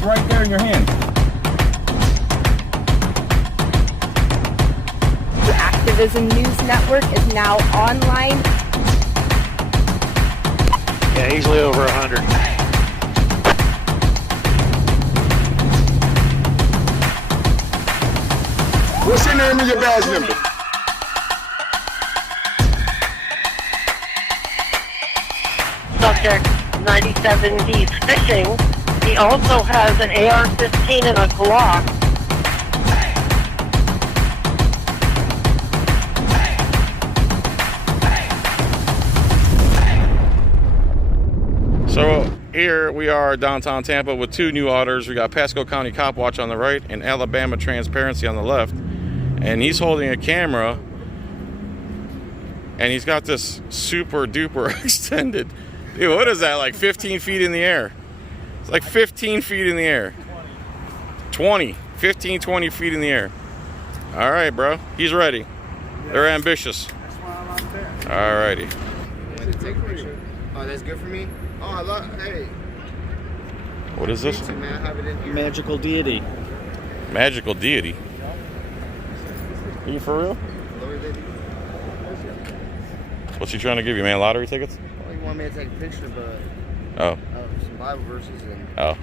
It's right there in your hand. The Activism News Network is now online. Yeah, easily over 100. What's your name and your badge number? Subject 97, he's fishing. He also has an AR-15 and a Glock. So here we are downtown Tampa with two new auditors. We got Pasco County Cop Watch on the right and Alabama Transparency on the left. And he's holding a camera and he's got this super duper extended. Dude, what is that, like 15 feet in the air? It's like 15 feet in the air. 15, 20 feet in the air. All right, bro. He's ready. They're ambitious. All righty. Oh, that's good for me? Oh, I love, hey. What is this? Man, I have it in here. Magical deity. Magical deity. Are you for real? What's he trying to give you, man? Lottery tickets? Well, he wanted me to take a picture, but Oh. some Bible verses and. Oh.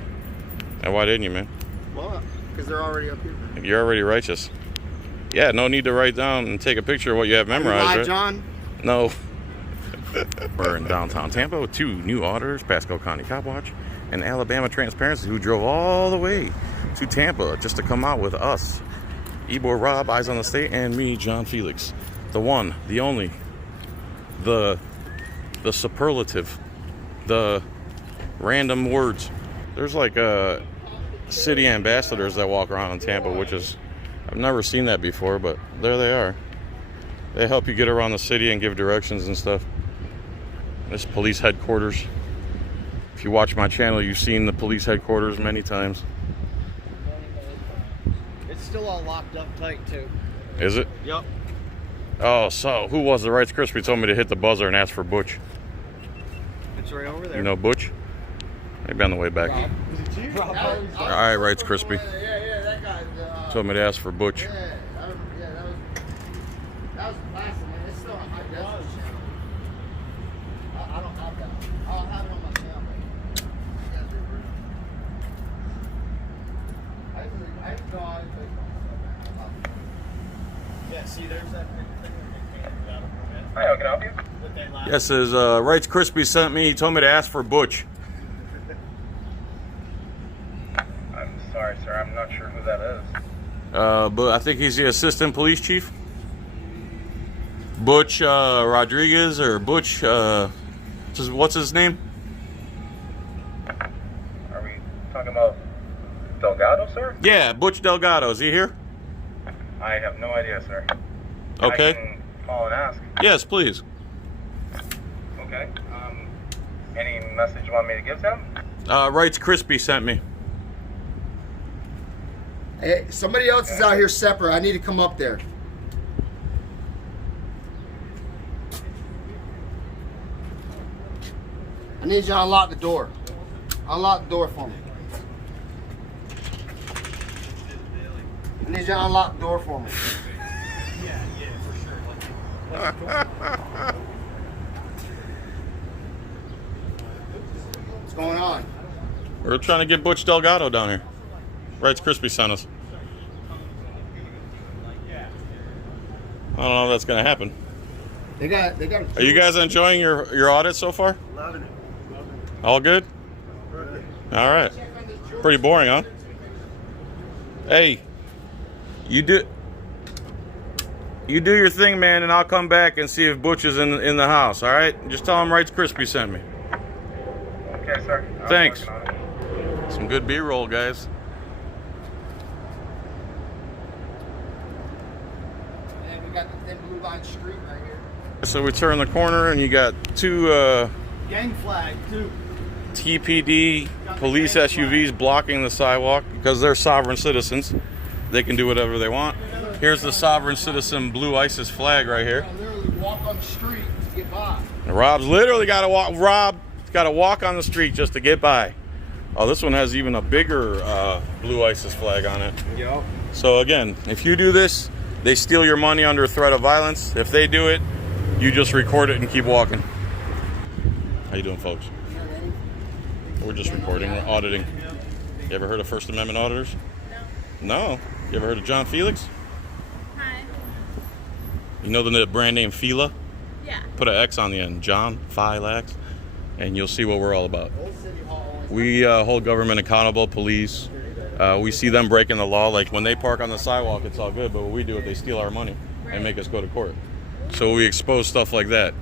And why didn't you, man? Well, because they're already up here. You're already righteous. Yeah, no need to write down and take a picture of what you have memorized, right? John? No. We're in downtown Tampa with two new auditors, Pasco County Cop Watch and Alabama Transparency, who drove all the way to Tampa just to come out with us. Ebor Rob, Eyes on the State, and me, John Felix. The one, the only, the superlative, the random words. There's like city ambassadors that walk around in Tampa, which is, I've never seen that before, but there they are. They help you get around the city and give directions and stuff. This police headquarters. If you watch my channel, you've seen the police headquarters many times. It's still all locked up tight, too. Is it? Yep. Oh, so who was the Rights Crispy told me to hit the buzzer and ask for Butch? It's right over there. You know Butch? Maybe on the way back. All right, Rights Crispy. Yeah, that guy. Told me to ask for Butch. That was classic, man. It's still on my desk channel. I don't have that. I'll have it on my channel. Yeah, see, there's that thing. Hi, how can I help you? Yes, his Rights Crispy sent me. He told me to ask for Butch. I'm sorry, sir. I'm not sure who that is. But I think he's the assistant police chief. Butch Rodriguez or Butch, what's his name? Are we talking about Delgado, sir? Yeah, Butch Delgado. Is he here? I have no idea, sir. Okay. I can call and ask. Yes, please. Okay. Any message you want me to give to him? Rights Crispy sent me. Hey, somebody else is out here separate. I need to come up there. I need you to unlock the door. Unlock the door for me. I need you to unlock the door for me. What's going on? We're trying to get Butch Delgado down here. Rights Crispy sent us. I don't know if that's going to happen. They got. Are you guys enjoying your audit so far? Loving it. All good? All right. Pretty boring, huh? Hey, you do your thing, man, and I'll come back and see if Butch is in the house. All right? Just tell him Rights Crispy sent me. Okay, sir. Thanks. Some good B-roll, guys. And we got the thin blue line street right here. So we turn the corner and you got two Gang flag, too. TPD police SUVs blocking the sidewalk because they're sovereign citizens. They can do whatever they want. Here's the sovereign citizen blue ISIS flag right here. I literally walk on the street to get by. And Rob's literally got to walk. Rob's got to walk on the street just to get by. Oh, this one has even a bigger Blue ISIS flag on it. Yep. So again, if you do this, they steal your money under threat of violence. If they do it, you just record it and keep walking. How you doing, folks? We're just recording. We're auditing. You ever heard of First Amendment auditors? No. No? You ever heard of John Felix? Hi. You know the brand name Fila? Yeah. Put an X on the end. John Filax, and you'll see what we're all about. We hold government accountable, police. We see them breaking the law. Like when they park on the sidewalk, it's all good. But what we do is they steal our money and make us go to court. So we expose stuff like that.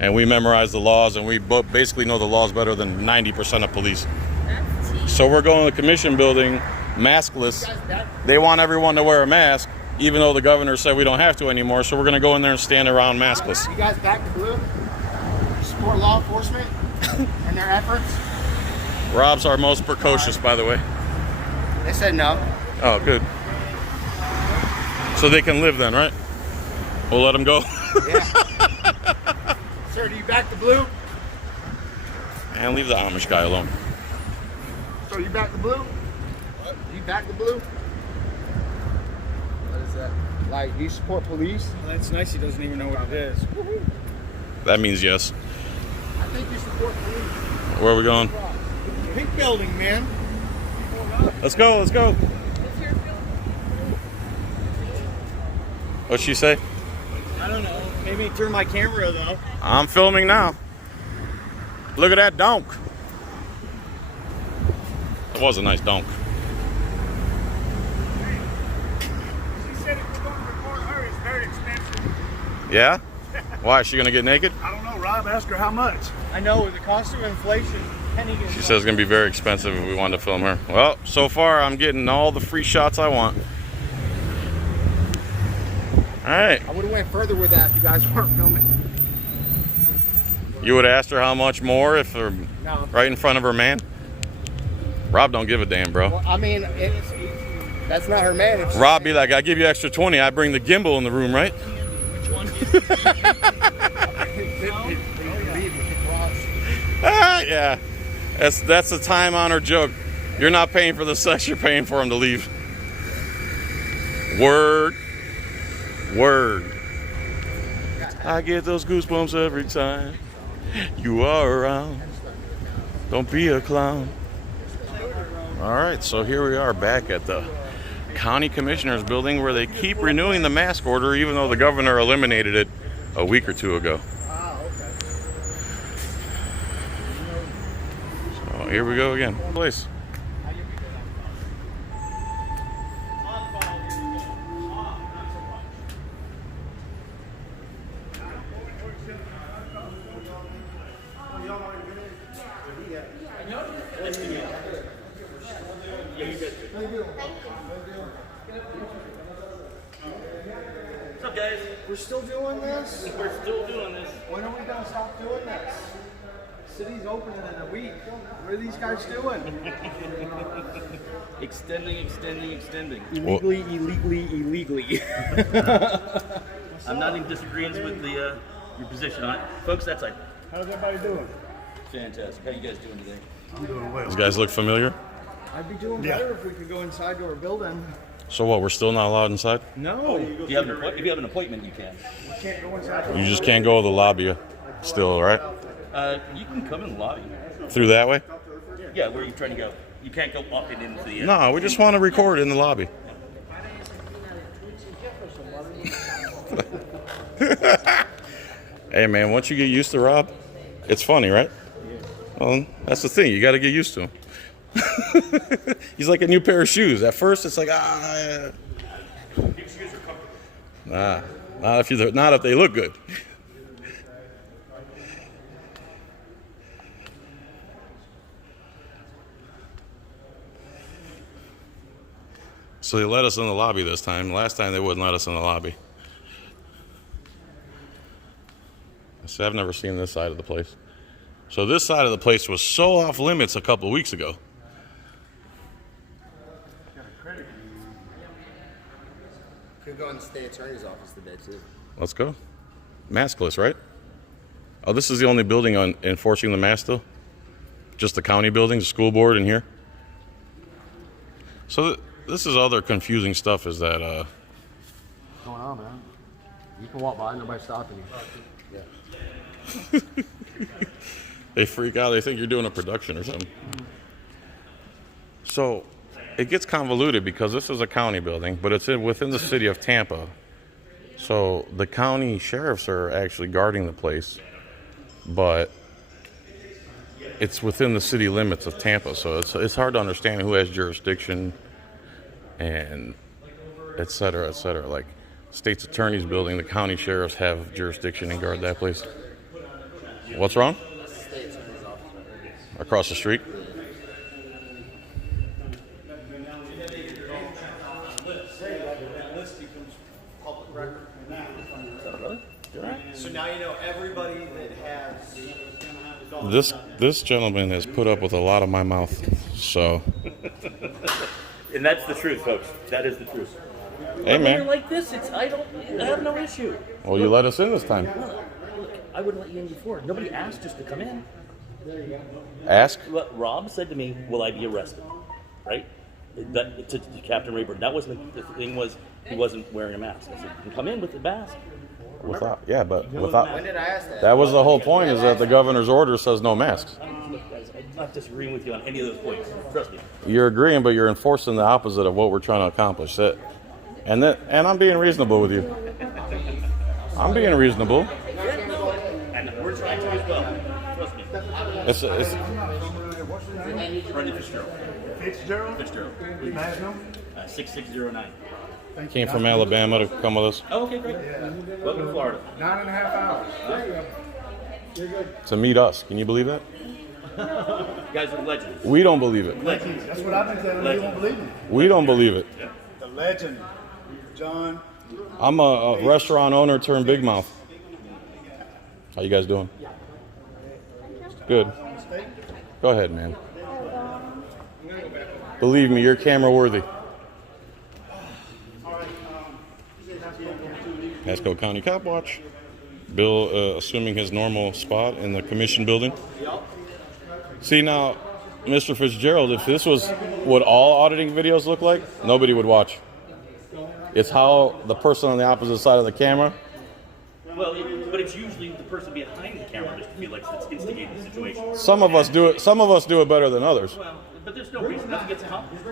And we memorize the laws, and we basically know the laws better than 90% of police. So we're going to the commission building maskless. They want everyone to wear a mask, even though the governor said we don't have to anymore. So we're going to go in there and stand around maskless. You guys back to blue? Support law enforcement and their efforts? Rob's our most precocious, by the way. They said no. Oh, good. So they can live then, right? We'll let them go. Yeah. Sir, do you back to blue? And leave the Amish guy alone. So you back to blue? What? You back to blue? What is that? Like, do you support police? Well, that's nice. He doesn't even know what it is. That means yes. I think you support police. Where are we going? Pink building, man. Let's go, let's go. What'd she say? I don't know. Maybe turn my camera though. I'm filming now. Look at that donk. It was a nice donk. She said if we're going to record her, it's very expensive. Yeah? Why, is she gonna get naked? I don't know, Rob, ask her how much. I know with the cost of inflation, penny gets She says it's gonna be very expensive if we wanted to film her. Well, so far I'm getting all the free shots I want. All right. I would have went further with that if you guys weren't filming. You would have asked her how much more if they're No. right in front of her man? Rob don't give a damn, bro. Well, I mean, that's not her man. If Rob be like, I give you extra 20, I bring the gimbal in the room, right? Yeah. That's a time-honored joke. You're not paying for the sex, you're paying for him to leave. Word. Word. I get those goosebumps every time you are around. Don't be a clown. All right, so here we are back at the County Commissioner's building where they keep renewing the mask order even though the governor eliminated it a week or two ago. So here we go again. Place. What's up, guys? We're still doing this? We're still doing this. When are we gonna stop doing this? City's opening in a week. What are these guys doing? Extending. Illegally. I'm not in disagreement with your position on it. Folks, that's like How's everybody doing? fantastic. How you guys doing today? I'm doing well. These guys look familiar. I'd be doing better if we could go inside to our building. So what, we're still not allowed inside? No. If you have an appointment, you can. We can't go inside. You just can't go to the lobby still, right? You can come in the lobby. Through that way? Yeah, where are you trying to go? You can't go walking into the... No, we just want to record in the lobby. Hey man, once you get used to Rob, it's funny, right? Well, that's the thing. You got to get used to him. He's like a new pair of shoes. At first, it's like not if they look good. So they let us in the lobby this time. Last time they wouldn't let us in the lobby. See, I've never seen this side of the place. So this side of the place was so off limits a couple of weeks ago. Could go in the state attorney's office today too. Let's go. Maskless, right? Oh, this is the only building on enforcing the mask still? Just the county buildings, the school board in here. So this is other confusing stuff. Is that What's going on, man? You can walk by, nobody's stopping you. Yeah. they freak out? They think you're doing a production or something. So it gets convoluted because this is a county building, but it's within the city of Tampa. So the county sheriffs are actually guarding the place, but it's within the city limits of Tampa. So it's hard to understand who has jurisdiction and et cetera, et cetera. Like state's attorney's building, the county sheriffs have jurisdiction and guard that place. What's wrong? Across the street? So now you know everybody that has. This gentleman has put up with a lot of my mouth, so. And that's the truth, folks. That is the truth. Hey, When you're man. like this, I have no issue. Well, you let us in this time. Look, I wouldn't let you in before. Nobody asked us to come in. Ask. Well, Rob said to me, "Will I be arrested?" Right? That to Captain Rayburn. That wasn't the thing. Was he wasn't wearing a mask? I said, "You can come in with the mask." Without, yeah, but without. When did I ask that? That was the whole point. Is that the governor's order says no masks. Look, guys, I'm not disagreeing with you on any of those points. Trust me. You're agreeing, but you're enforcing the opposite of what we're trying to accomplish. And I'm being reasonable with you. I'm being reasonable. And we're trying to as well. Trust me. It's Brendan Fitzgerald. Fitzgerald? Fitzgerald. Magnum? 6609. came from Alabama to come with us Oh, okay, great. Welcome to Florida. 9.5 hours. to meet us. Can you believe that? You guys are legends. We don't believe it. Legends. That's what I've been telling you. You won't believe me. We don't believe it. The legend, John. I'm a restaurant owner turned big mouth. How you guys doing? Good. Go ahead, man. Believe me, you're camera worthy. Pasco County Cop Watch. Bill assuming his normal spot in the commission building. See now, Mr. Fitzgerald, if this was what all auditing videos look like, nobody would watch. It's how the person on the opposite side of the camera. Well, but it's usually the person behind the camera just feel like it's instigating the situation. Some of us do it. Some of us do it better than others. Well, but there's no reason nothing gets accomplished.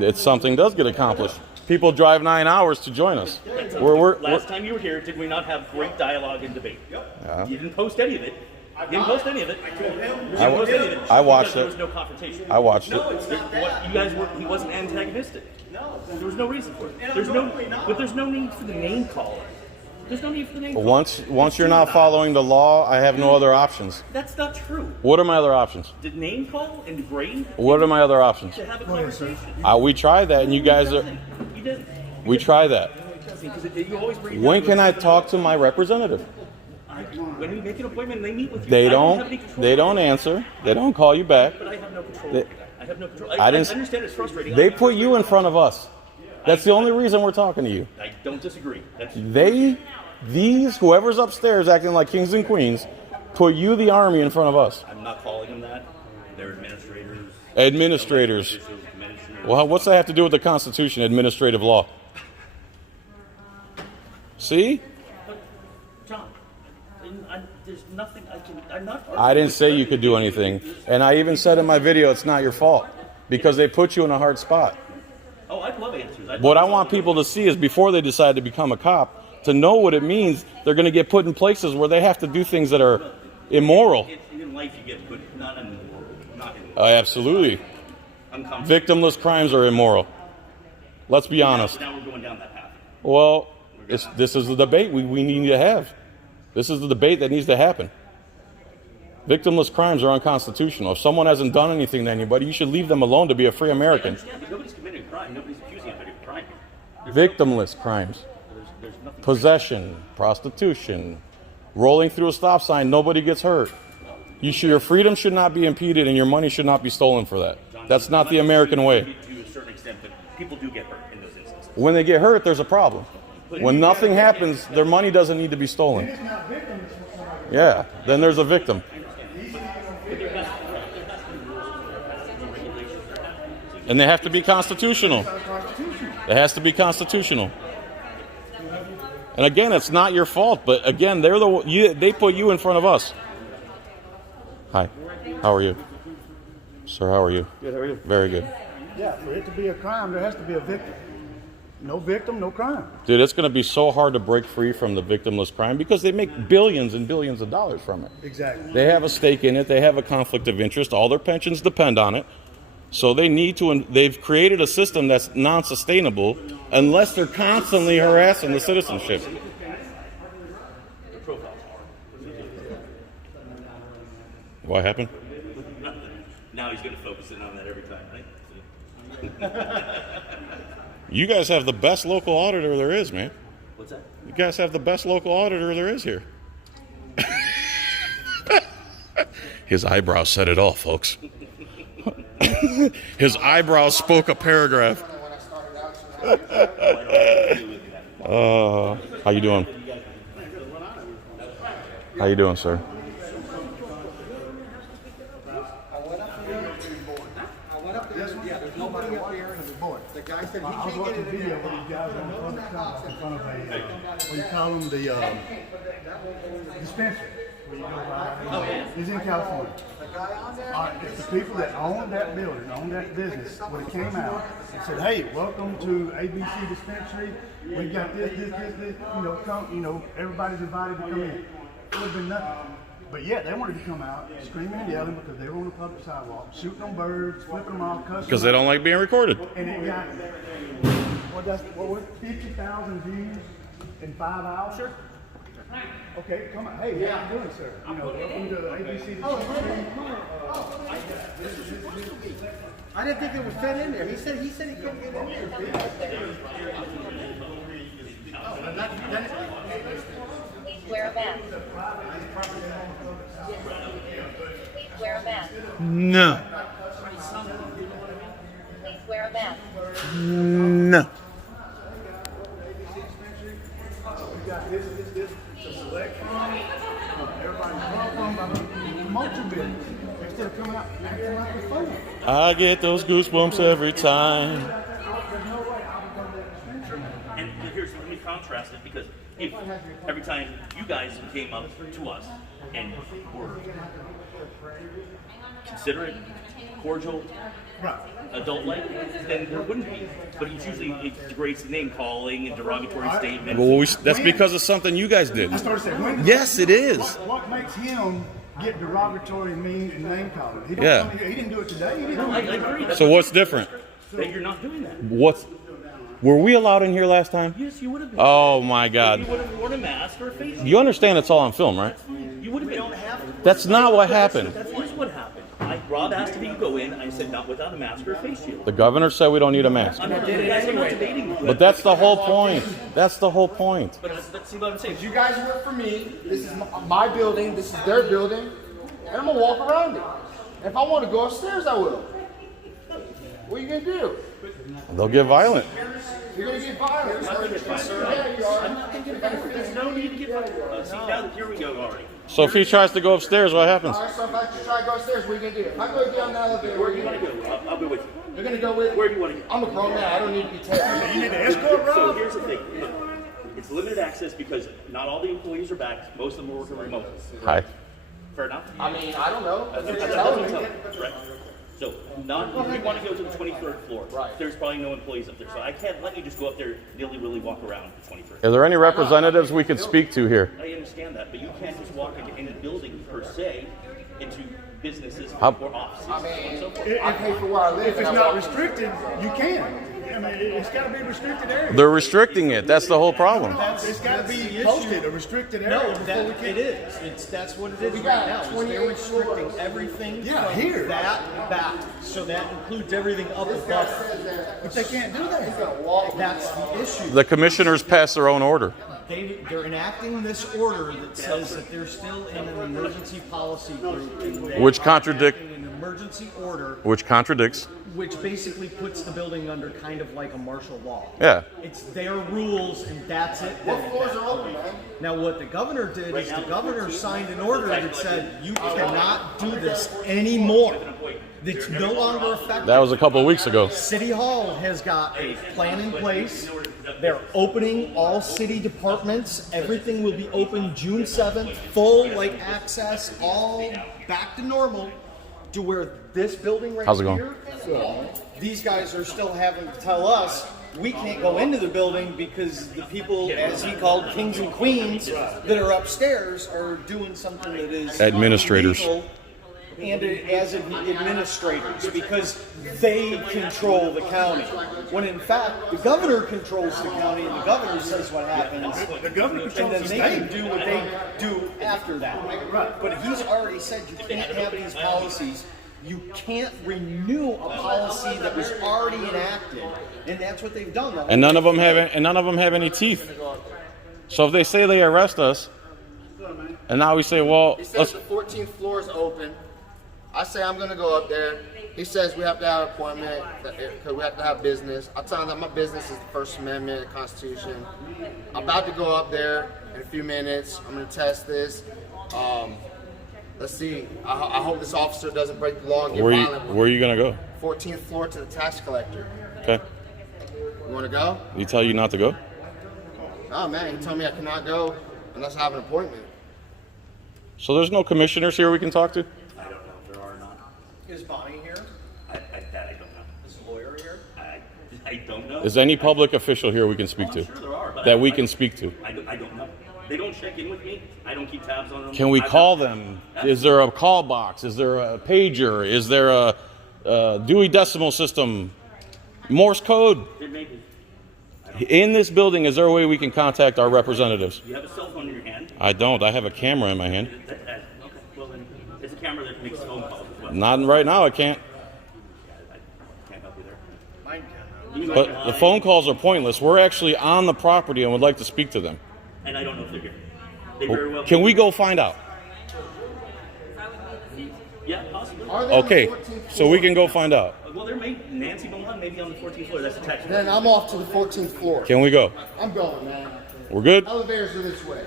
It's something does get accomplished. People drive 9 hours to join us. We're Last time you were here, did we not have great dialogue and debate? You didn't post any of it. You didn't post any of it. I watched There it. was no confrontation. I watched it. What you guys were, he wasn't antagonistic. No. There was no reason for it. There's no need for the name caller. There's no need for the name caller. Once you're not following the law, I have no other options. That's not true. What are my other options? Did name call and degrade What are my other options? to have a conversation? We tried that, and you guys are. You didn't. We tried that. Because you always bring it When down can to I talk to my representative? when we make an appointment, they meet with you. They I don't have don't. any control They over don't that. answer. They don't call you back. But I have no control. They- over that. I have no control. I didn't. I understand it's frustrating. They put you in front of us. That's the only reason we're talking to you. I don't disagree. That's Whoever's upstairs acting like kings and queens, put you, the army, in front of us. I'm not calling them that. They're administrators. Administrators. Commissioners. Well, what's that have to do with the Constitution, administrative law? See? John, there's nothing I can. I'm not. I didn't say you could do anything. And I even said in my video, it's not your fault. Because they put you in a hard spot. Oh, I'd love answers. What I want people to see is before they decide to become a cop, to know what it means, they're going to get put in places where they have to do things that are immoral. In life, you get put not in the world, not in. Absolutely. Uncomfortable. Victimless crimes are immoral. Let's be honest. Now we're going down that path. Well, this is the debate we need to have. This is the debate that needs to happen. Victimless crimes are unconstitutional. If someone hasn't done anything to anybody, you should leave them alone to be a free American. Nobody's committing a crime. Nobody's accusing anybody of a crime. Victimless crimes. There's nothing. Possession, prostitution, rolling through a stop sign, nobody gets hurt. Your freedom should not be impeded and your money should not be stolen for that. That's not the American way. To a certain extent, but people do get hurt in those instances. When they get hurt, there's a problem. When nothing happens, their money doesn't need to be stolen. Yeah, then there's a victim. And they have to be constitutional. It has to be constitutional. And again, it's not your fault, but again, they put you in front of us. Hi, how are you? Sir, how are you? Good, how are you? Very good. Yeah, for it to be a crime, there has to be a victim. No victim, no crime. Dude, it's going to be so hard to break free from the victimless crime because they make billions and billions of dollars from it. Exactly. They have a stake in it. They have a conflict of interest. All their pensions depend on it. So they need to, they've created a system that's non-sustainable unless they're constantly harassing the citizenship. What happened? Now he's going to focus in on that every time, right? You guys have the best local auditor there is, man. What's that? You guys have the best local auditor there is here. His eyebrows said it all, folks. His eyebrows spoke a paragraph. How you doing? How you doing, sir? The guy said he can't get it in there. When you guys in front of a, what do you call them, the dispensary. Where you go by. He's in California. It's the people that own that building, own that business, when it came out and said, hey, welcome to ABC Dispensary. We got this, come, everybody's invited to come in. It would have been nothing. But yeah, they wanted to come out screaming and yelling because they were on the public sidewalk, shooting on birds, flipping them off, cussing. Because they don't like being recorded. And it got, what was it, 50,000 views in 5 hours? Sure. Okay, come on. Hey, how you doing, sir? Welcome to ABC. I didn't think it was fit in there. He said he couldn't get in there. Please wear a mask. Please wear a mask. No. Please wear a mask. No. We got this to select from. Everybody from promote your business. Instead of coming out acting like a phone. I get those goosebumps every time. And here's, let me contrast it, because if every time you guys came up to us and were considerate, cordial, adult-like, then there wouldn't be. But it's usually, it degrades the name calling and derogatory statements. Well, that's because of something you guys did. I started saying, Yes, it is. What makes him get derogatory and mean and name calling? He didn't do it today. He didn't No, I agree. So what's different? That you're not doing that. Were we allowed in here last time? Yes, you would have been. Oh my God. You would have worn a mask or a face shield. You understand it's all on film, right? You would have been. That's not what happened. That is what happened. Rob asked me to go in. I said not without a mask or a face shield. The governor said we don't need a mask. I'm not debating you. But that's the whole point. That's the whole point. But see what I'm saying. You guys work for me. This is my building. This is their building. And I'm going to walk around it. If I want to go upstairs, I will. What are you going to do? They'll get violent. You're going to get violent. Yeah, you are. I'm not thinking about it. There's no need to get violent. See, now here we go already. So if he tries to go upstairs, what happens? All right, so if I try to go upstairs, what are you going to do? If I go get on the elevator, Where do you want to go? I'll go with you. You're going to go with? Where do you want to go? I'm a grown man. I don't need to be taken. You need to escort, Rob? So here's the thing. Look, it's limited access because not all the employees are back. Most of them are working remote. Hi. Fair enough? I mean, I don't know. That's You're what telling I'm me. telling you, right? So, if we want to go to the 23rd floor, Right. there's probably no employees up there. So I can't let you just go up there nilly-willy walk around the 23rd. Are there any representatives we could speak to here? I understand that, but you can't just walk into any building per se, into businesses How- or offices. I mean, so forth. I pay for where I live. If it's not restricted, you can. I mean, it's got to be a restricted area. They're restricting it. That's the whole problem. It's got to be posted, a restricted area. No, before we can. it is. That's what it is We right got now. Is 28 they're restricting floors. everything Yeah, from here. that back. So that includes everything up above. But they can't do that. That's the issue. The commissioners pass their own order. They're enacting this order that says that they're still in an emergency policy group. And they Which are contradict- enacting an emergency order, Which contradicts. which basically puts the building under kind of like a martial law. Yeah. It's their rules and that's it. What floors are open, man? Now, what the governor did is the governor signed an order that said you cannot do this anymore. It's no longer effective. That was a couple of weeks ago. City Hall has got a plan in place. They're opening all city departments. Everything will be open June 7th, full like access, all back to normal. To where this building right How's it going? here, these guys are still having to tell us we can't go into the building because the people, as he called kings and queens, that are upstairs are doing something that is Administrators. illegal. And as administrators, because they control the county. When in fact, the governor controls the county, and the governor says what happens. The governor And controls then the they state. can do what they do after that. But he's already said you can't have these policies. You can't renew a policy that was already enacted, and that's what they've done. And none of them have any teeth. So if they say they arrest us, and now we say, well, He says the 14th floor is open. I say I'm gonna go up there. He says we have to have an appointment because we have to have business. I tell him that my business is the First Amendment, the Constitution. I'm about to go up there in a few minutes. I'm gonna test this. Let's see. I hope this officer doesn't break the law and get violent. where are you gonna go? 14th floor to the tax collector. Okay. You wanna go? He tell you not to go? Oh man, he told me I cannot go unless I have an appointment. So there's no commissioners here we can talk to? I don't know if there are or not. Is Bonnie here? That I don't know. Is the lawyer here? I don't know. Is any public official here we can speak to? Sure there are, but That we can speak to? I don't know. They don't check in with me. I don't keep tabs on them. Can we call them? Is there a call box? Is there a pager? Is there a Dewey Decimal System? Morse code? There may be. In this building, is there a way we can contact our representatives? You have a cell phone in your hand. I don't. I have a camera in my hand. Okay, well then, it's a camera that makes phone calls as well. Not right now, I can't. I can't help you there. Mine can. But the phone calls are pointless. We're actually on the property and would like to speak to them. And I don't know if they're here. They very well Can we go find out? Yeah, possibly. Are they on the Okay, 14th so we can go find out. Well, there may Nancy Milan may be on the 14th floor. That's a tax. Then I'm off to the 14th floor. Can we go? I'm going, man. We're good? Elevators are this way.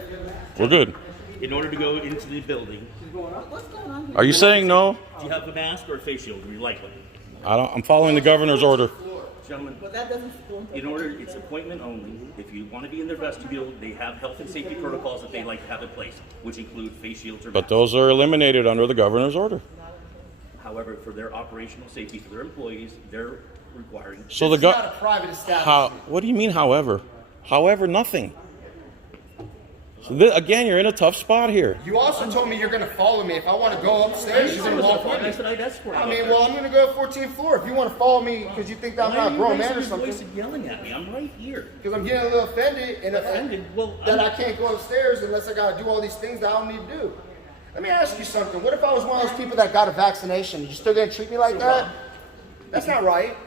We're good. In order to go into the building, Are you saying no? do you have a mask or a face shield? Would you like one? I'm following the governor's order. Gentlemen, in order, it's appointment only. If you want to be in their vestibule, they have health and safety protocols that they like to have in place, which include face shields or But masks. those are eliminated under the governor's order. However, for their operational safety for their employees, they're requiring. So the It's not a private establishment. What do you mean, however? However, nothing. So again, you're in a tough spot here. You also told me you're going to follow me. If I want to go upstairs, you're going to walk with I me. said I'd escort you. I mean, well, I'm going to go to 14th floor. If you want to follow me because you think that I'm Why are not a you grown man or raising your voice something, and yelling at me? I'm right here. because I'm getting a little offended and Offended? Well, that I can't go upstairs unless I got to do all these things that I don't need to do. Let me ask you something. What if I was one of those people that got a vaccination? You still going to treat me like that? That's not right.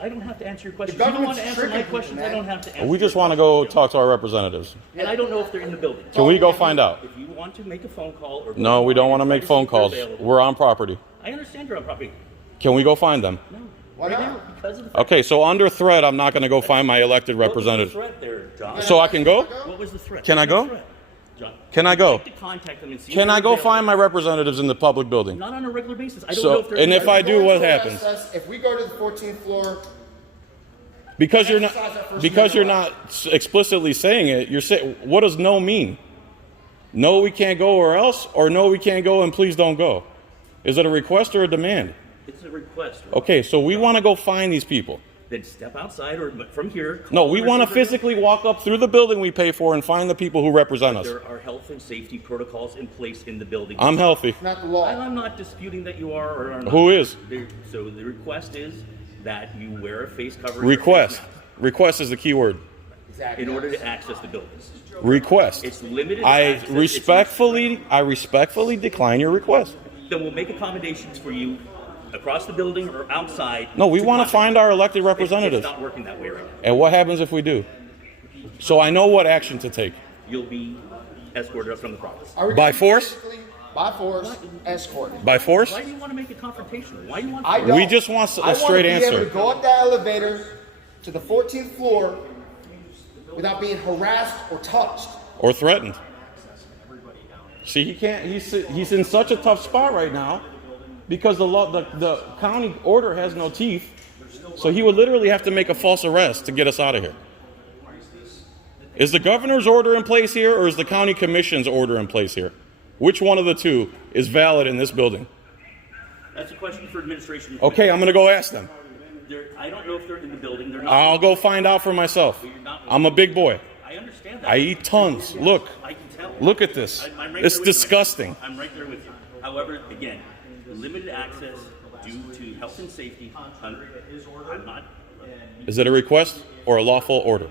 I don't have to answer your questions. The You don't want government's to answer my tricking you, questions. I man. don't have to answer. We just want to go talk to our representatives. And I don't know if they're in the building. Can we go find out? If you want to make a phone call or No, we don't want to make phone calls. We're on property. I understand you're on property. Can we go find them? No. Why Right not? now, because of the Okay, so under threat, I'm not going to go find my elected What was the representative. threat there, John? So I can go? What was the threat? Can I What was go? the threat, John? Can I go? I'd like to contact them and see if Can they're I go available. find my representatives in the public building? Not on a regular basis. I don't So- know if they're and if I do, what happens? If we go to the 14th floor, Because you're Exercise that not First not explicitly saying it. You're saying, what does no mean? No, we can't go or else, or no, we can't go and please don't go. Is it a request or a demand? It's a request. Okay, so we want to go find these people. Then step outside or from here. No, call we the want to representative. physically walk up through the building we pay for and find the people who represent us. There are health and safety protocols in place in the building. I'm healthy. not the law. I'm not disputing that you are or are not. Who is? So the request is that you wear a face covering. or Request. face mask Request is the key word. Exactly. in order to access the building. Request. It's limited. I access. respectfully decline your request. Then we'll make accommodations for you across the building or outside. No, we want to contact. find our elected It's representatives. not working that way right now. And what happens if we do? So I know what action to take. You'll be escorted up from the property. Are we By gonna force? physically- By force, escorted. By force? Why do you want to make a confrontation? Why do you want? I don't. We just want a I want straight to be answer. able to go up that elevator to the 14th floor without being harassed or touched. Or threatened. See, he can't. He's in such a tough spot right now because the county order has no teeth. So he would literally have to make a false arrest to get us out of here. Is the governor's order in place here, or is the county commission's order in place here? Which one of the two is valid in this building? That's a question for administration. Okay, I'm going to go ask them. I don't know if they're in the building. They're not. I'll go find out for myself. I'm a big boy. I understand that. I eat tons. Look. I can tell. Look at this. I'm right It's there with disgusting. You. I'm right there with you. However, again, limited access due to health and safety. I'm not. Is it a request or a lawful order?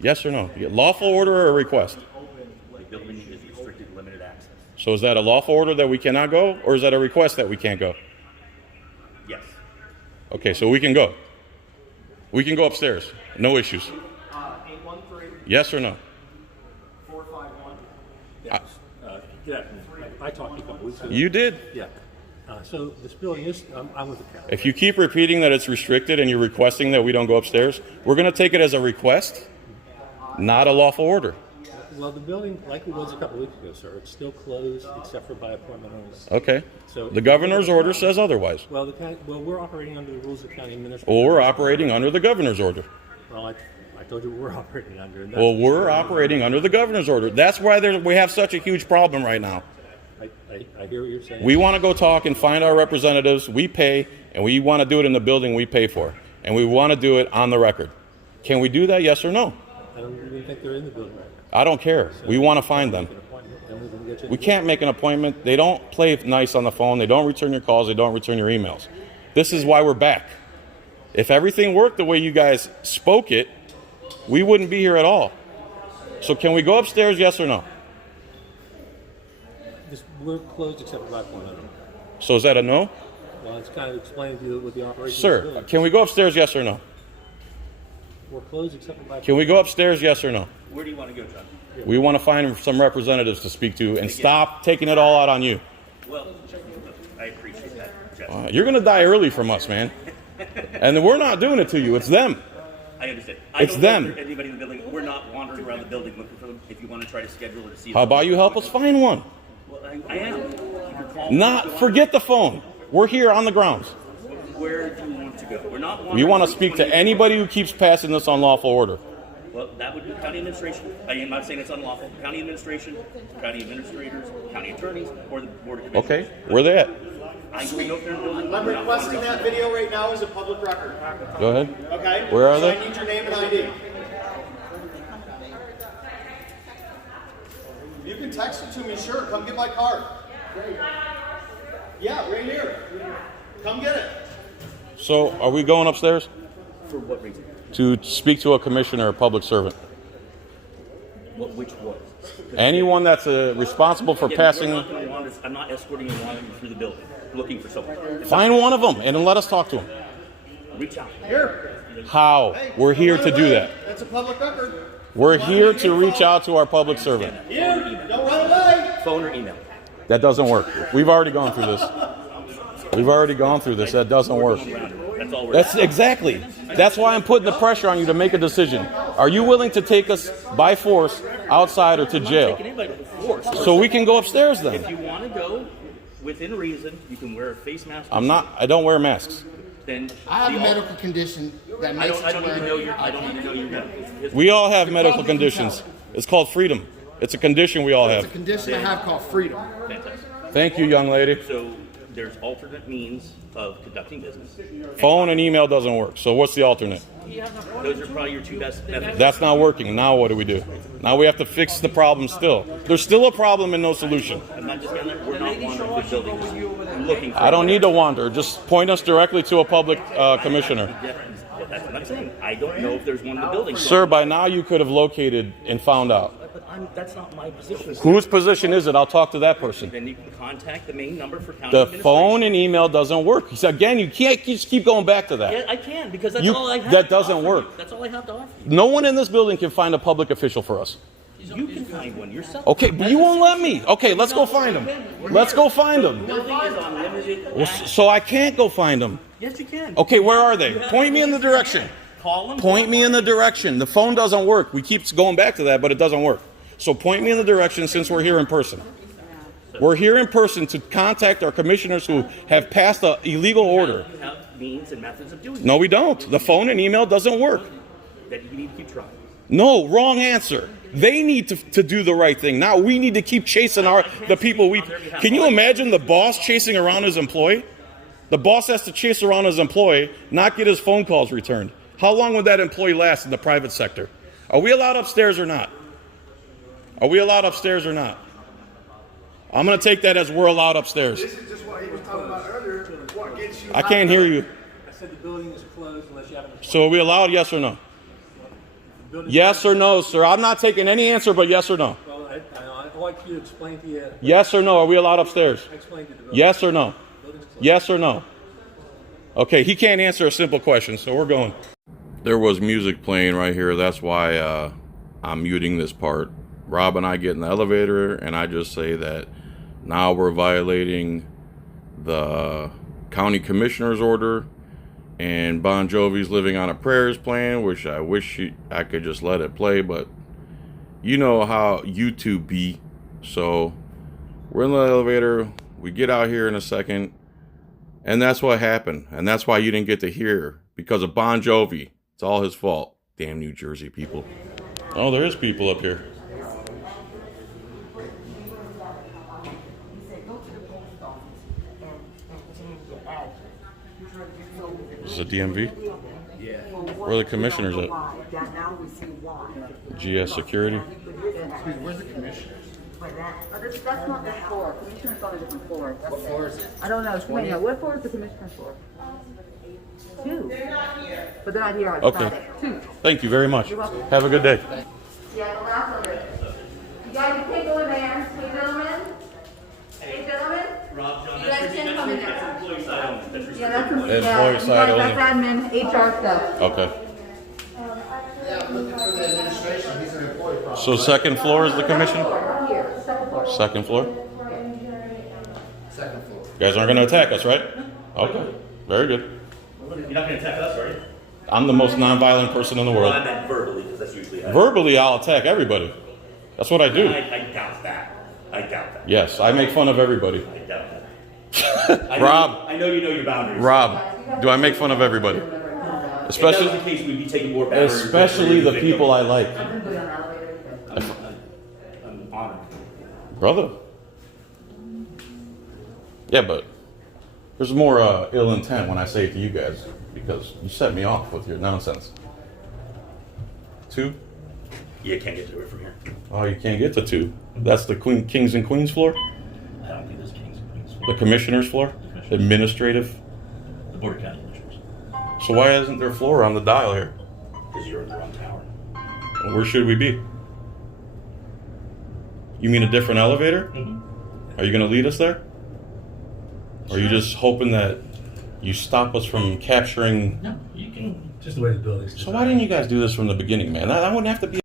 Yes or no? Lawful order or a request? The building is restricted limited access. So is that a lawful order that we cannot go, or is that a request that we can't go? Yes. Okay, so we can go. We can go upstairs. No issues. 813 Yes or no? 451. Good afternoon. I talked to you a couple weeks ago. You did? Yeah. So this building is, I'm with the county. If you keep repeating that it's restricted and you're requesting that we don't go upstairs, we're going to take it as a request, not a lawful order. Well, the building, like it was a couple weeks ago, sir, it's still closed except for by appointment only. Okay. So The governor's order says otherwise. Well, we're operating under the rules of county administration. Well, we're operating under the governor's order. Well, I told you we're operating under. And Well, we're operating under the governor's order. That's why we have such a huge problem right now. I hear what you're saying. We want to go talk and find our representatives. We pay, and we want to do it in the building we pay for. And we want to do it on the record. Can we do that, yes or no? I don't even think they're in the building right now. I don't care. We want to find them. We can't make an appointment. They don't play nice on the phone. They don't return your calls. They don't return your emails. This is why we're back. If everything worked the way you guys spoke it, we wouldn't be here at all. So can we go upstairs, yes or no? We're closed except for by appointment only. So is that a no? Well, it's kind of explaining to you what the operation is Sir, doing. can we go upstairs, yes or no? We're closed except for by Can we go upstairs, yes or no? Where do you want to go, John? We want to find some representatives to speak to and stop taking it all out on you. Well, I appreciate that, Jeff. You're going to die early from us, man. And we're not doing it to you. It's them. I understand. It's them. Know if there's anybody in the building. We're not wandering around the building looking for them. If you want to try to schedule or to see How about you help us find one? Well, I am. Forget the phone. We're here on the grounds. Where do you want to go? We're not wandering. We want to speak to anybody who keeps passing this unlawful order. Well, that would be county administration. I am not saying it's unlawful. County administration, county administrators, county attorneys, or the board of commissioners. Okay, where they at? I don't know if they're in the building. I'm requesting that video right now as a public record. Go ahead. Okay? Where are So they? I need your name and ID. You can text it to me, sure. Come get my card. Yeah, right here. Come get it. So are we going upstairs? For what reason? To speak to a commissioner or public servant. Which was? Anyone that's responsible for passing. I'm not escorting and wandering through the building looking for someone. Find one of them and then let us talk to them. Reach out. Here. How? We're here to do that. That's a public record. We're here to reach out to our public servant. Here. Don't run away. Phone or email. That doesn't work. We've already gone through this. We've already gone through this. That doesn't work. That's all we're That's exactly. That's why I'm putting the pressure on you to make a decision. Are you willing to take us by force outside or to jail? So we can go upstairs then. If you want to go within reason, you can wear a face mask. I don't wear masks. Then I have a medical condition that makes it I don't to even where know your. I don't even know your. We all have medical conditions. It's called freedom. It's a condition we all It's a have. condition I have called freedom. Fantastic. Thank you, young lady. So there's alternate means of conducting business. Phone and email doesn't work. So what's the alternate? Those are probably your two best methods. That's not working. Now what do we do? Now we have to fix the problem still. There's still a problem and no solution. I'm not just gonna. We're not wandering the building looking for. I don't need to wander. Just point us directly to a public commissioner. That's what I'm saying. I don't know if there's one in the building. Sir, by now you could have located and found out. But that's not my position. Whose position is it? I'll talk to that person. Then you can contact the main number for county The administration. phone and email doesn't work. He said, again, you can't just keep going back to that. Yeah, I can because that's You- all I have. that to doesn't offer work. you. That's all I have to offer No one in this building can find a public official for us. you. You can find one yourself. Okay, but you won't let me. Okay, let's go find him. Let's go find him. Building is on limited. Well, so I can't go find him. Yes, you can. Okay, where are they? Point me in the direction. Call them. Point me in the direction. The phone doesn't work. We keep going back to that, but it doesn't work. So point me in the direction since we're here in person. We're here in person to contact our commissioners who have passed an illegal order. You have means and methods of doing it. No, we don't. The phone and email doesn't work. That you need to keep trying. No, wrong answer. They need to do the right thing. Now we need to keep chasing the people we... Can you imagine the boss chasing around his employee? The boss has to chase around his employee, not get his phone calls returned. How long would that employee last in the private sector? Are we allowed upstairs or not? Are we allowed upstairs or not? I'm going to take that as we're allowed upstairs. This is just what he was talking about earlier. What gets you I can't hear you. I said the building is closed unless you have an So are we allowed, yes or no? Yes or no, sir. I'm not taking any answer but yes or no. Well, I'd like you to explain to you. Yes or no, are we allowed upstairs? I explained to the building. Yes or no? Yes or no? Okay, he can't answer a simple question, so we're going. There was music playing right here. That's why I'm muting this part. Rob and I get in the elevator, and I just say that now we're violating the county commissioner's order, and Bon Jovi's Living on a Prayer's playing, which I wish I could just let it play, but you know how YouTube be. So we're in the elevator. We get out here in a second. And that's what happened. And that's why you didn't get to hear. Because of Bon Jovi. It's all his fault. Damn New Jersey people. Oh, there is people up here. Is this a DMV? Yeah. Where are the commissioners at? GS Security? Where's the commissioners? That's not the floor. Commissioner's on a different floor. What floor is it? I don't know. Wait, no. What floor is the commissioner's floor? 2. But they're not here on Okay. Friday. 2. Thank you very much. You're welcome. Have a good day. Yeah, the last one. You guys, you can't go in there. Hey, gentlemen. Hey, gentlemen. Rob, John, You guys can't come in there. that's employee side only. That's Yeah, that's Employee side only. That's admin, HR stuff. Okay. Yeah, I'm looking for the administration. He's an employee problem. So second floor is the commission? Here, second floor. Second floor? Second floor. You guys aren't going to attack us, right? Okay. Very good. You're not going to attack us, are you? I'm the most nonviolent person in the Well, I world. meant verbally, because that's usually how Verbally, I'll attack everybody. That's what I do. I doubt that. I doubt that. Yes, I make fun of everybody. I doubt that. Rob. I know you know your boundaries. Rob, do I make fun of everybody? If that was Especially, the case, we'd be taking more boundaries. especially the people I like. I'm honored. Brother. Yeah, but there's more ill intent when I say it to you guys because you set me off with your nonsense. 2? You can't get to it from here. Oh, you can't get to 2. That's the Kings and Queens floor? I don't think there's kings and queens. The commissioner's floor? Administrative? The Board of County Commissioners. So why isn't there floor on the dial here? Because you're in the wrong tower. Where should we be? You mean a different elevator? Mm-hmm. Are you going to lead us there? Or are you just hoping that you stop us from capturing... No, you can. Just the way the building's So why didn't you guys do this from the beginning, man? That wouldn't have to be...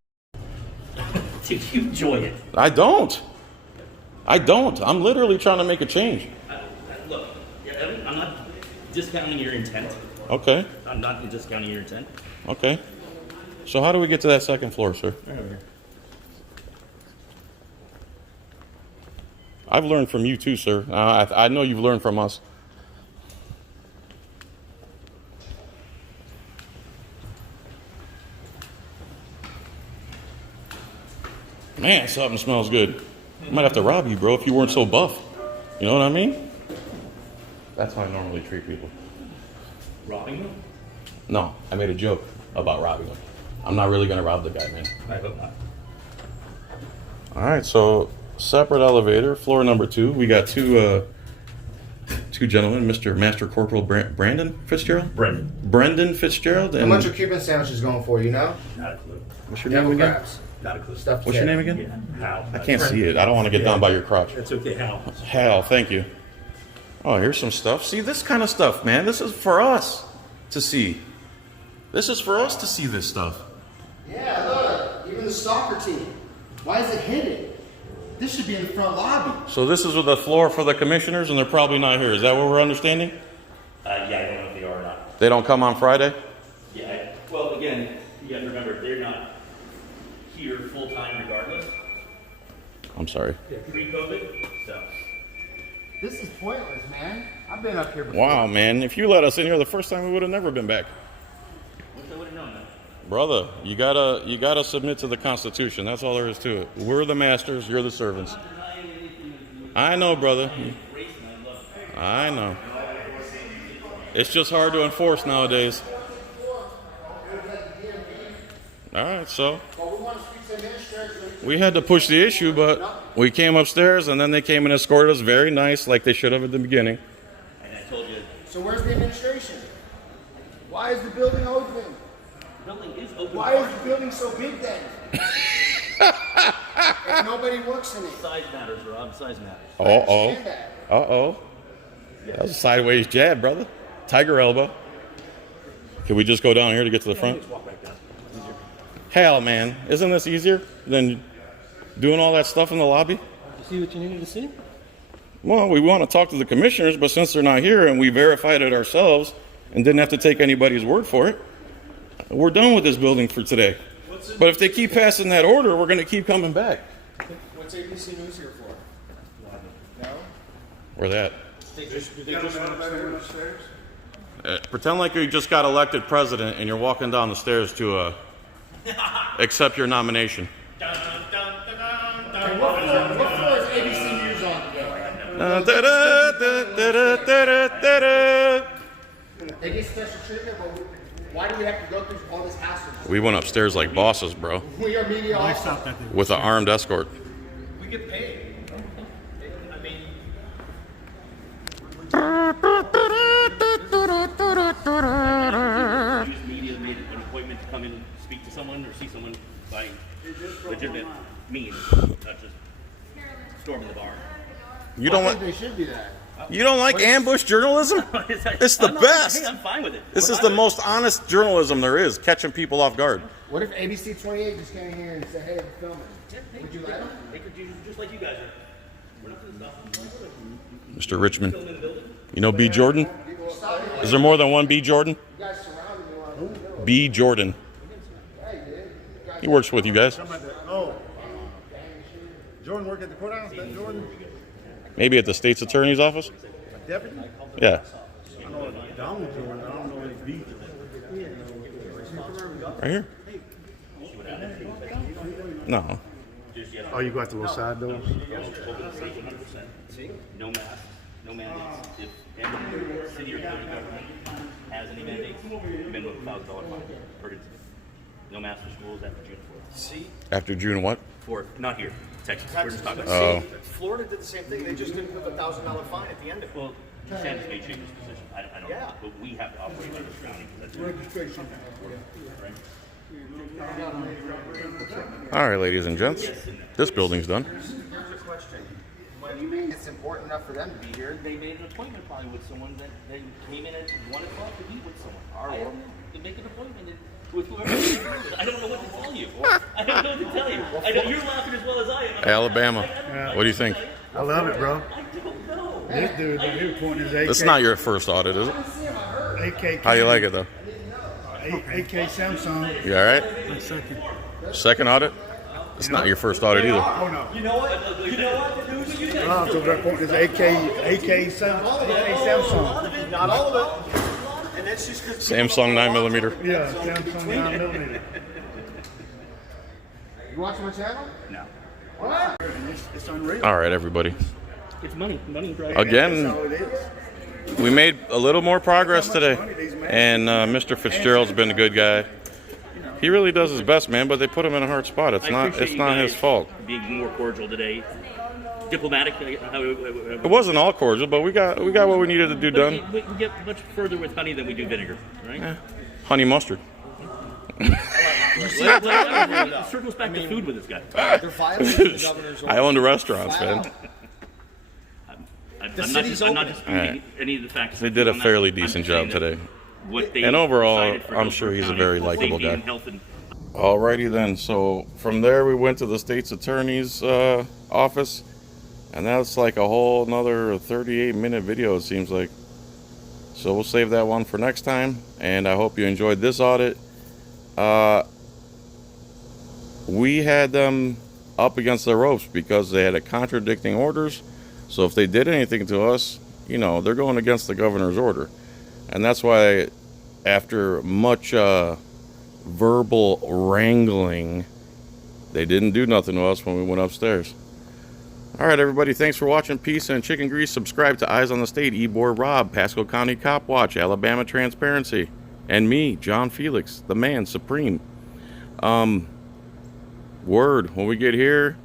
Did you enjoy it? I don't. I'm literally trying to make a change. Look, I'm not discounting your intent. Okay. I'm not discounting your intent. Okay. So how do we get to that second floor, sir? Right over here. I've learned from you too, sir. I know you've learned from us. Man, something smells good. I might have to rob you, bro, if you weren't so buff. You know what I mean? That's how I normally treat people. Robbing them? No, I made a joke about robbing him. I'm not really going to rob the guy, man. I hope not. All right, so separate elevator, floor number 2. We got two gentlemen, Mr. Master Corporal Brandon Fitzgerald? Brendan Fitzgerald. How And much are Cuban sandwiches going for, you know? Not a clue. what's your name again? Crabs. Not a clue. Stuffed What's your kid. name again? Yeah. How? I can't see it. I don't want to get down by your crotch. That's okay, Hal. Hal, thank you. Oh, here's some stuff. See, this kind of stuff, man. This is for us to see. This is for us to see this stuff. Yeah, look. Even the soccer team. Why is it hidden? This should be in the front lobby. So this is the floor for the commissioners, and they're probably not here. Is that what we're understanding? Yeah, I don't know if they are or not. They don't come on Friday? Yeah. Well, again, you have to remember, they're not here full-time regardless. I'm sorry. Pre-COVID, so. This is pointless, man. I've been up here before. Wow, man. If you let us in here the first time, we would have never been back. Wish I would have known that. Brother, you gotta submit to the Constitution. That's all there is to it. We're the masters, you're the servants. I know, brother. I know. It's just hard to enforce nowadays. All right, so we had to push the issue, but we came upstairs, and then they came and escorted us very nice, like they should have at the beginning. And I told you, So where's the administration? Why is the building open? the building is open. Why is the building so big then? If nobody works in it. Size matters, Rob. Size matters. Uh-oh. understand that. Uh-oh. That was a sideways jab, brother. Tiger elbow. Can we just go down here to get to the front? Just walk right down. Hell, man. Isn't this easier than doing all that stuff in the lobby? You see what you needed to see? Well, we want to talk to the commissioners, but since they're not here and we verified it ourselves and didn't have to take anybody's word for it, we're done with this building for today. But if they keep passing that order, we're going to keep coming back. What's ABC News here for? No? Where that? You got an elevator upstairs? Pretend like you just got elected president and you're walking down the stairs to accept your nomination. What floor is ABC News on today? They get special treatment, but why do we have to go through all this hassle? We went upstairs like bosses, bro, We are media also. with an armed escort. We get paid. I mean, Use media made an appointment to come in and speak to someone or see someone by legitimate means, not just storming the bar. You don't I think like they should do that. ambush journalism? It's the best. Hey, I'm fine with it. This is the most honest journalism there is, catching people off guard. What if ABC 28 just came here and said, hey, we're filming? Would you let them? They could do just like you guys are. We're not gonna stop. Mr. Richmond, you know B. Jordan? Is there more than one B. Jordan? You guys surrounded me while I was in the middle. B. Jordan. He works with you guys. Oh. Jordan work at the courthouse? That Jordan? Maybe at the state's attorney's office? Deputy? Yeah. I know Donald Jordan. I don't know any B. Right here. No. Oh, you got the little side doors? No masks, no mandates. If any city or county government has any mandates, minimum $1,000 fine per incident. No masks for schools after June 4th. see, After June what? Not here, Texas. We're just talking Oh. Florida did the same thing. They just didn't put a $1,000 fine at the end of it. Well, DeSantis may change his position. I don't know. But we have to operate under this county. That's All right, ladies and gents. This building's done. Here's a question. What do you mean it's important enough for them to be here? They made an appointment probably with someone that they came in at 1 o'clock to meet with someone. I don't know. They make an appointment with whoever they agree with. I don't know what to tell you. I don't know what to tell you. I know you're laughing as well as I am. Alabama. What do you think? I love it, bro. I don't know. This dude, he was pointing his AK. It's not your first audit, is it? AK. How you like it, though? AK Samsung. You all right? My second. Second audit? It's not your first audit either. Oh, no. You know what? You know what? Rob's over there pointing his AK Samsung. Not all of it. And that's just because Samsung 9mm. Yeah, Samsung 9mm. You watch my channel? No. What? It's unreal. All right, everybody. It's money. Money drives. That's Again, all it is. we made a little more progress today. And Mr. Fitzgerald's been a good guy. He really does his best, man, but they put him in a hard spot. It's not his fault. Being more cordial today. Diplomatic. It wasn't all cordial, but we got what we needed to do done. We get much further with honey than we do vinegar, right? Honey mustard. It circles back to food with this guy. they're violating the governor's I owned a restaurant, man. I'm not disputing any of the facts. They did a I'm not- fairly I'm decent just saying job that today. what they And overall, decided for I'm sure he's a County very likable safety guy. and health and- Alrighty then, so from there we went to the state's attorney's office, and that's like a whole another 38-minute video, it seems like. So we'll save that one for next time, and I hope you enjoyed this audit. We had them up against the ropes because they had a contradicting orders. So if they did anything to us, you know, they're going against the governor's order. And that's why after much verbal wrangling, they didn't do nothing to us when we went upstairs. All right, everybody, thanks for watching. Peace and chicken grease. Subscribe to Eyes on the State, Ebor Rob, Pasco County Cop Watch, Alabama Transparency, and me, John Felix, the man supreme. Word, when we get here,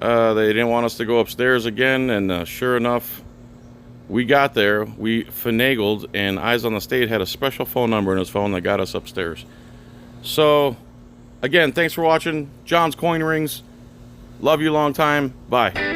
they didn't want us to go upstairs again, and sure enough, we got there. We finagled, and Eyes on the State had a special phone number in his phone that got us upstairs. So, again, thanks for watching. John's Coin Rings. Love you long time. Bye.